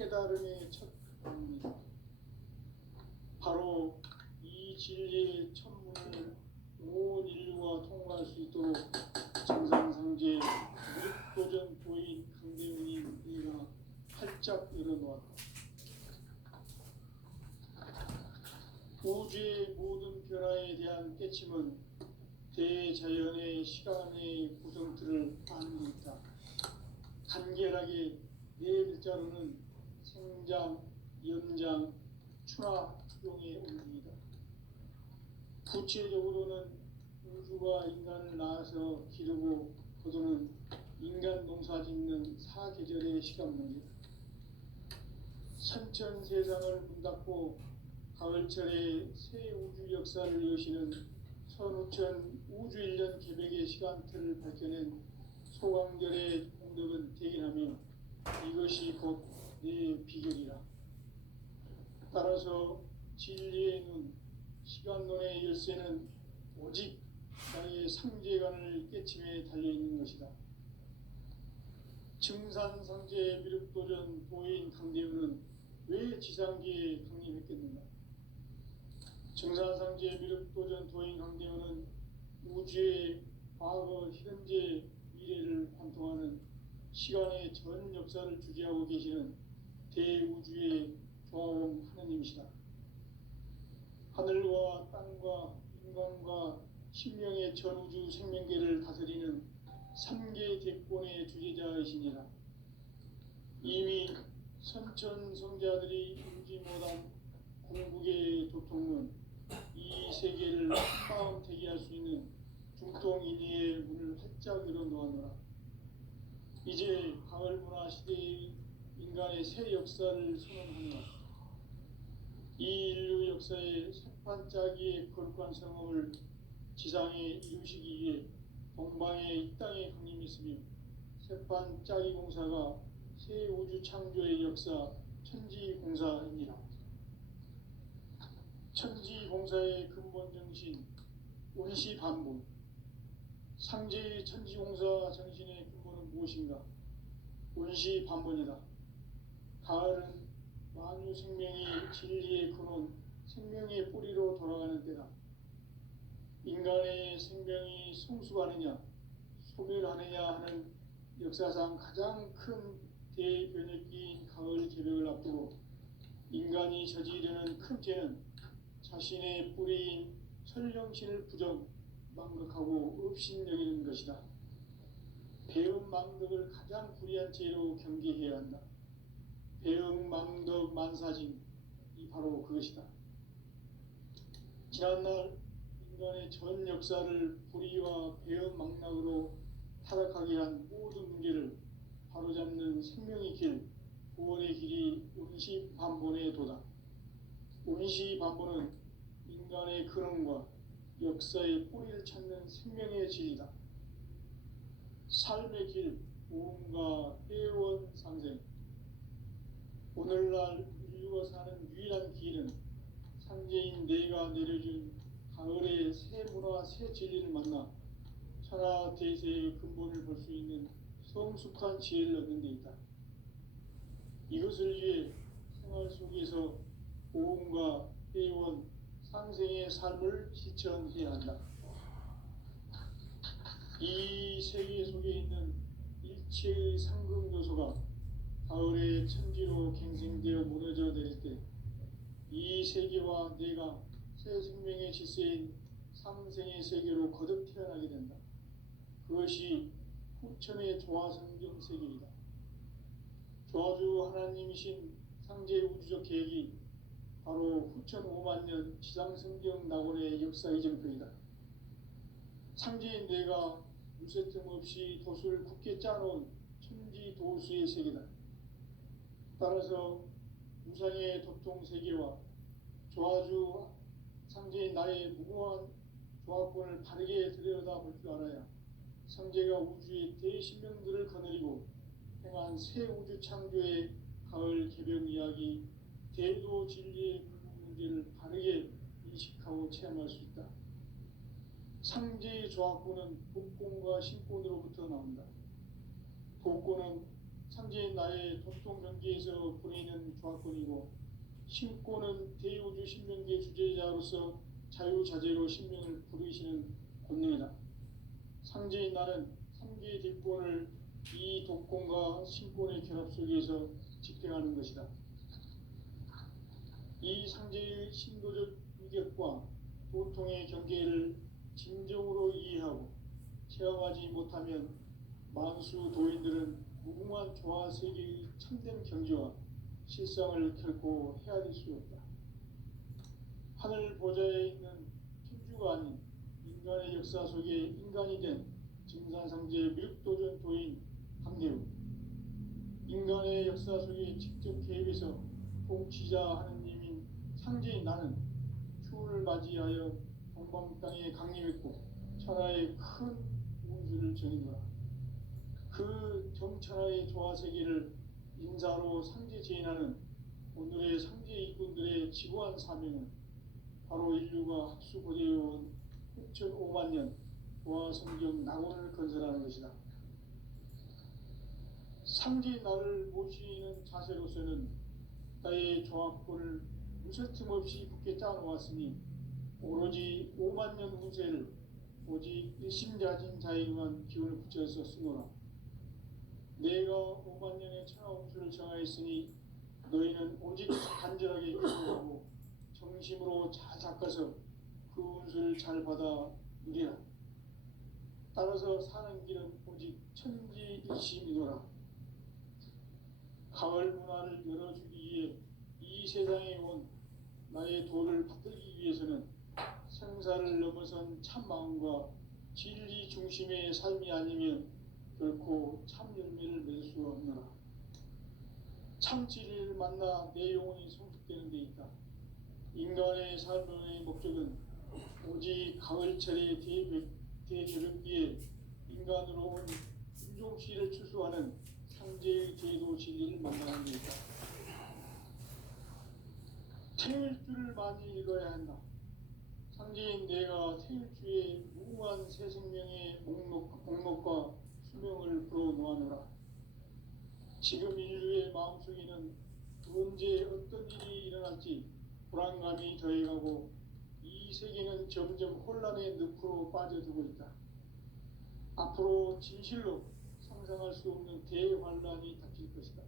깨달음의 첫 방문이다. 바로 이 진리의 천문을 온 인류가 통과할 수 있도록 정상상제 무력도전 도인 강대훈이 네가 활짝 열어놓았다. 우주의 모든 변화에 대한 깨침은 대자연의 시간의 구성틀을 아는 데 있다. 간결하게 네 글자로는 생장, 연장, 추나 추동의 온기이다. 구체적으로는 우주가 인간을 낳아서 기르고 거두는 인간 농사 짓는 사계절의 시간 문제다. 선천 세상을 문닫고 가을철에 새 우주 역사를 여시는 선우천 우주 1년 개백의 시간틀을 밝혀낸 소강절의 공덕은 대견하며 이것이 곧 내 비결이라. 따라서 진리의 눈, 시간론의 열쇠는 오직 나의 상제관을 깨침에 달려있는 것이다. 증산상제 미륵도전 도인 강대훈은 왜 지상계에 강림했겠는가? 증산상제 미륵도전 도인 강대훈은 우주의 과거, 현재, 미래를 관통하는 시간의 전 역사를 주재하고 계시는 대우주의 조화원 하느님이시다. 하늘과 땅과 인간과 신명의 전우주 생명계를 다스리는 3계 대권의 주제자이시니라. 이미 선천성자들이 울지 못한 궁극의 도통은 이 세계를 한마음 대기할 수 있는 중통인의의 문을 활짝 열어놓았노라. 이제 가을문화 시대의 인간의 새 역사를 선언하노라. 이 인류 역사의 새판짜기의 거룩한 성험을 지상에 이루시기 위해 동방의 이 땅에 강림했으며 새판짜기 공사가 새 우주 창조의 역사 천지공사입니다. 천지공사의 근본 정신 원시반복. 상제의 천지공사 정신의 근본은 무엇인가? 원시반복이다. 가을은 만유 생명이 진리의 근원, 생명의 뿌리로 돌아가는 때다. 인간의 생명이 성숙하느냐, 소멸하느냐 하는 역사상 가장 큰 대변혁기인 가을 개벽을 앞두고 인간이 저지르는 큰 죄는 자신의 뿌리인 천령신을 부정, 망극하고 업신여기는 것이다. 배음 망덕을 가장 불의한 죄로 경계해야 한다. 배음 망덕 만사징이 바로 그것이다. 지난날 인간의 전 역사를 불의와 배음 망락으로 타락하게 한 모든 문제를 바로잡는 생명의 길, 구원의 길이 원시반본의 도다. 원시반본은 인간의 근원과 역사의 뿌리를 찾는 생명의 진리다. 삶의 길, 오음과 회원 상생. 오늘날 인류가 사는 유일한 길은 상제인 내가 내려준 가을의 새 문화, 새 진리를 만나 천하 대세의 근본을 볼 수 있는 성숙한 지혜를 얻는 데 있다. 이것을 위해 생활 속에서 오음과 회원, 상생의 삶을 실천해야 한다. 이 세계 속에 있는 일체의 상금 요소가 가을의 천지로 갱생되어 무너져 내릴 때 이 세계와 내가 새 생명의 질서인 상생의 세계로 거듭 태어나게 된다. 그것이 후천의 조화성경 세계이다. 조화주 하나님이신 상제 우주적 계획이 바로 후천 5만년 지상성경 낙원의 역사 이정표이다. 상제인 내가 무쇠틈 없이 도수를 굳게 짜놓은 천지도수의 세계다. 따라서 무상의 도통 세계와 조화주 상제인 나의 무궁한 조화권을 바르게 들여다볼 줄 알아야 상제가 우주의 대신명들을 거느리고 행한 새 우주 창조의 가을 개벽 이야기, 대도 진리의 근본 문제를 바르게 인식하고 체험할 수 있다. 상제의 조화권은 복권과 신권으로부터 나온다. 복권은 상제인 나의 돈통 경기에서 보내는 조합권이고, 신권은 대우주 신명기의 주제자로서 자유자재로 신명을 부르시는 권능이다. 상제인 나는 3개의 뒷권을 이 독권과 신권의 결합 속에서 집행하는 것이다. 이 상제의 신도적 위격과 도통의 경계를 진정으로 이해하고 체험하지 못하면 만수 도인들은 무궁한 조화세계의 참된 경지와 실상을 결코 헤아릴 수 없다. 하늘 보좌에 있는 천주가 아닌 인간의 역사 속에 인간이 된 증산상제 미륵도전 도인 강대우, 인간의 역사 속에 직접 개입해서 통치자 하느님인 상제인 나는 추운을 맞이하여 동방 땅에 강림했고 천하의 큰 운수를 전인노라. 그 정천하의 조화세계를 인사로 상제 제인하는 오늘의 상제 일꾼들의 지구한 사명은 바로 인류가 학수고대해온 6,500만 년 조화성경 낙원을 건설하는 것이다. 상제인 나를 모시는 자세로서는 나의 조합권을 무설틈 없이 굳게 짜놓았으니 오로지 5만 년 운세를 오직 일심자진 자에게만 기운을 붙여서 쓰노라. 내가 5만 년의 천하운수를 정하였으니 너희는 오직 간절하게 기도하고 정심으로 잘 닦아서 그 운수를 잘 받아 누리라. 따라서 사는 길은 오직 천지일심이노라. 가을 문화를 열어주기 위해 이 세상에 온 나의 도를 받들기 위해서는 생사를 넘어선 참 마음과 진리 중심의 삶이 아니면 결코 참 열매를 맺을 수 없노라. 참 진리를 만나 내 영혼이 성숙되는 데 있다. 인간의 삶의 목적은 오직 가을철의 대저녁기에 인간으로 온 인종씨를 추수하는 상제의 제도 진리를 만나는 데 있다. 태일주를 많이 읽어야 한다. 상제인 내가 태일주의 무궁한 새 생명의 목록과 수명을 불어놓아노라. 지금 인류의 마음속에는 언제 어떤 일이 일어날지 불안감이 더해가고 이 세계는 점점 혼란의 늪으로 빠져들고 있다. 앞으로 진실로 상상할 수 없는 대환란이 닥칠 것이다.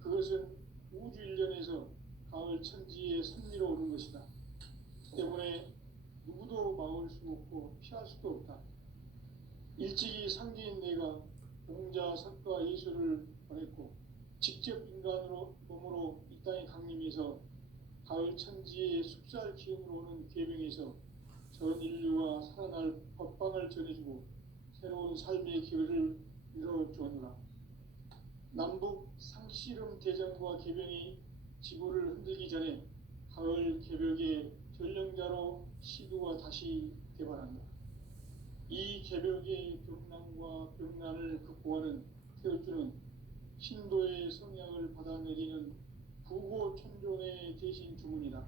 그것은 우주 일련에서 가을 천지에 선미로 오는 것이다. 때문에 누구도 막을 수 없고 피할 수도 없다. 일찍이 상제인 내가 공자, 석가, 예수를 보냈고 직접 인간으로 몸으로 이 땅에 강림해서 가을 천지의 숲살 기운으로 오는 계명에서 전 인류가 살아날 법방을 전해주고 새로운 삶의 기회를 이뤄주었노라. 남북 상씨름 대전과 계병이 지구를 흔들기 전에 가을 개벽의 전령자로 시도가 다시 개발한다. 이 개벽의 병난과 병난을 극복하는 태울주는 신도의 성향을 받아내리는 부고천존의 대신 주문이다.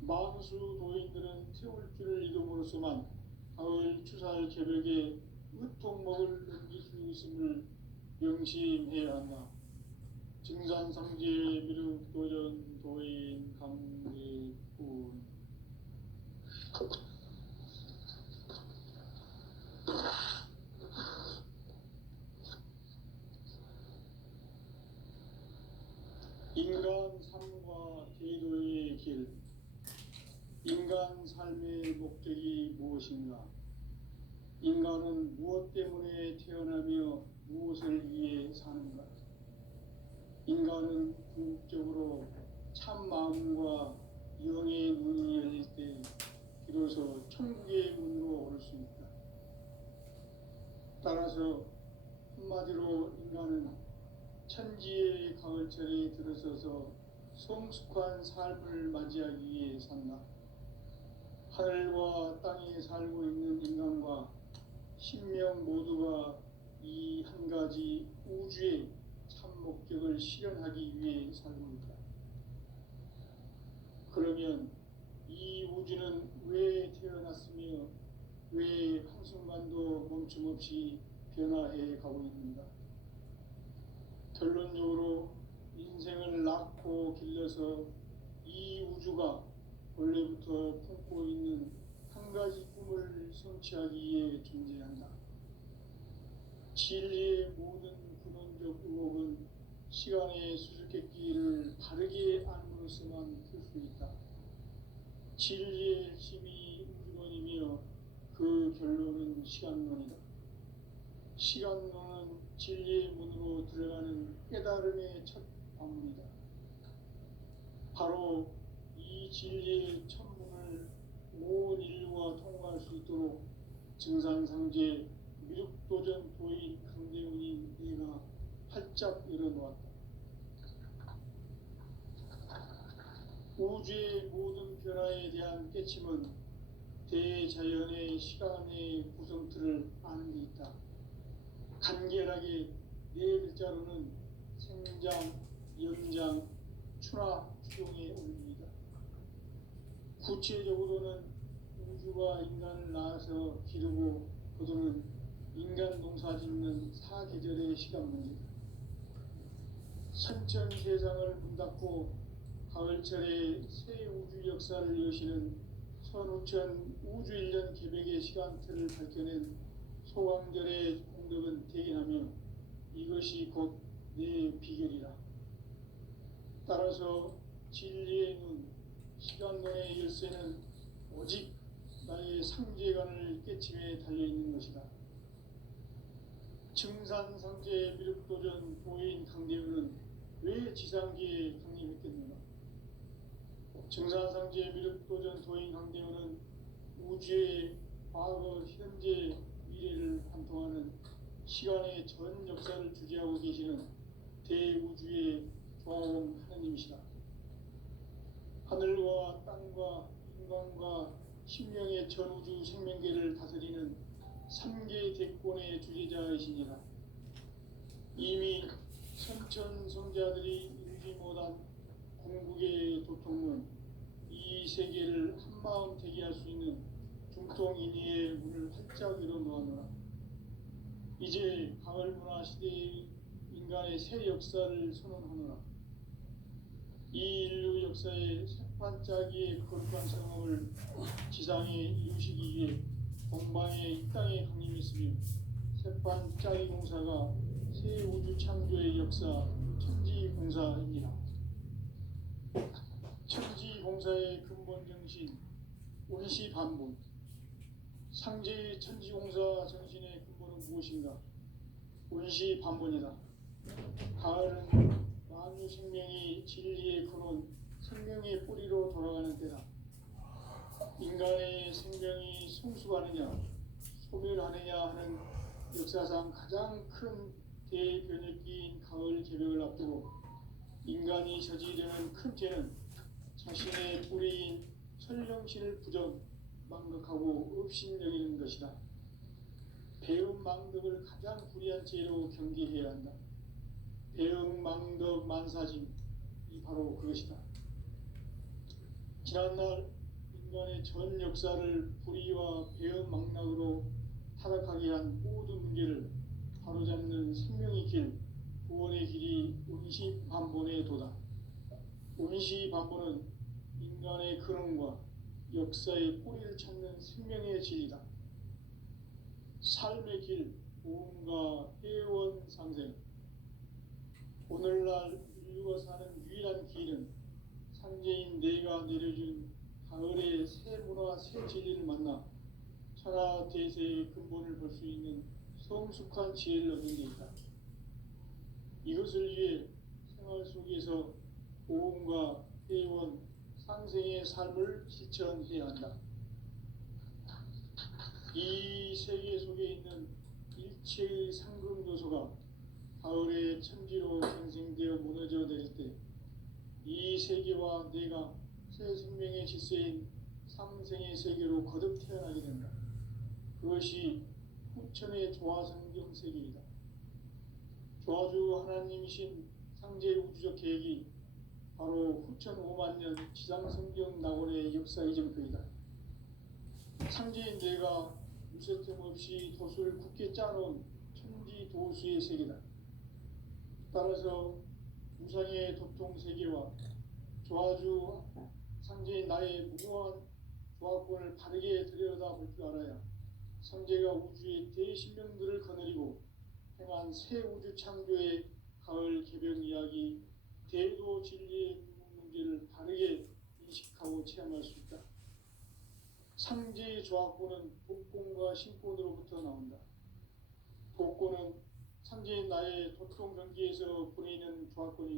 만수 도인들은 태울주를 이름으로서만 가을 추살 개벽에 으통먹을 넘길 수 있음을 명심해야 한다. 증산상제 미륵도전 도인 강대군. 인간 삶과 제도의 길. 인간 삶의 목적이 무엇인가? 인간은 무엇 때문에 태어나며 무엇을 위해 사는가? 인간은 궁극적으로 참 마음과 영의 문이 열릴 때 비로소 천국의 문으로 오를 수 있다. 따라서 한마디로 인간은 천지의 가을철에 들어서서 성숙한 삶을 맞이하기 위해 산다. 하늘과 땅에 살고 있는 인간과 신명 모두가 이 한 가지 우주의 참 목적을 실현하기 위해 살고 있다. 그러면 이 우주는 왜 태어났으며 왜 한순간도 멈춤없이 변화해 가고 있는가? 결론적으로 인생을 낳고 길러서 이 우주가 원래부터 품고 있는 한 가지 꿈을 성취하기 위해 존재한다. 진리의 모든 근원적 의혹은 시간의 수수께끼를 바르게 알므로서만 풀 수 있다. 진리의 핵심이 우주론이며 그 결론은 시간론이다. 시간론은 진리의 문으로 들어가는 깨달음의 첫 방문이다. 바로 이 진리의 첫 문을 온 인류가 통과할 수 있도록 증산상제 미륵도전 도인 강대훈이 내가 활짝 열어놓았다. 우주의 모든 변화에 대한 깨침은 대자연의 시간의 구성틀을 아는 데 있다. 간결하게 네 글자로는 생장, 연장, 추나 추종의 원리이다. 구체적으로는 우주가 인간을 낳아서 기르고 거두는 인간 농사 짓는 사계절의 시간 문제다. 선천 세상을 문 닫고 가을철에 새 우주 역사를 여시는 선우천 우주 1년 계백의 시간틀을 밝혀낸 소강절의 공덕은 대견하며 이것이 곧 내 비결이라. 따라서 진리의 눈, 시간론의 열쇠는 오직 나의 상제관을 깨침에 달려있는 것이다. 증산상제 미륵도전 도인 강대훈은 왜 지상계에 강림했겠는가? 증산상제 미륵도전 도인 강대훈은 우주의 과거, 현재, 미래를 관통하는 시간의 전 역사를 주재하고 계시는 대우주의 조화원 하느님이시다. 하늘과 땅과 인간과 신명의 전우주 생명계를 다스리는 3개 대권의 주제자이시니라. 이미 선천성자들이 일지 못한 궁극의 도통문, 이 세계를 한마음 되게 할 수 있는 중통인의의 문을 활짝 열어놓았노라. 이제 가을문화 시대의 인간의 새 역사를 선언하노라. 이 인류 역사의 새판짜기의 거룩한 성험을 지상에 이루시기 위해 동방의 이 땅에 강림했으며 새판짜기 공사가 새 우주 창조의 역사 천지공사입니다. 천지공사의 근본 정신 원시반본, 상제의 천지공사 정신의 근본은 무엇인가? 원시반본이다. 가을은 만유 생명이 진리의 근원, 생명의 뿌리로 돌아가는 때다. 인간의 생명이 성숙하느냐, 소멸하느냐 하는 역사상 가장 큰 대변혁기인 가을 개벽을 앞두고 인간이 저지르는 큰 죄는 자신의 뿌리인 설령신을 부정, 망각하고 업신여기는 것이다. 배은망덕을 가장 불의한 죄로 경계해야 한다. 배은망덕 만사짐이 바로 그것이다. 지난날 인간의 전 역사를 불의와 배은망락으로 타락하게 한 모든 문제를 바로잡는 생명의 길, 구원의 길이 원시반본의 도다. 원시반본은 인간의 근원과 역사의 뿌리를 찾는 생명의 진리다. 삶의 길, 보험과 회원 상생. 오늘날 인류가 사는 유일한 길은 상제인 내가 내려준 가을의 새 문화, 새 진리를 만나 천하 대세의 근본을 볼 수 있는 성숙한 지혜를 얻는 데 있다. 이것을 위해 생활 속에서 보험과 회원, 상생의 삶을 실천해야 한다. 이 세계 속에 있는 일체의 상금 요소가 가을의 천지로 생생되어 무너져 내릴 때 이 세계와 내가 새 생명의 질서인 상생의 세계로 거듭 태어나게 된다. 그것이 후천의 조화성경 세계이다. 조화주 하나님이신 상제 우주적 계획이 바로 후천 5만 년 지상성경 낙원의 역사 이정표이다. 상제인 내가 무쇠틈 없이 돛을 굳게 짜놓은 천지 도수의 세계다. 따라서 우상의 도통 세계와 조화주 상제인 나의 무모한 조합권을 바르게 들여다볼 줄 알아야 상제가 우주의 대신명들을 거느리고 행한 새 우주 창조의 가을 개병 이야기, 대도 진리의 문제를 바르게 인식하고 체험할 수 있다. 상제의 조합권은 복권과 신권으로부터 나온다. 복권은 상제인 나의 도통 경기에서 보내는 조합권이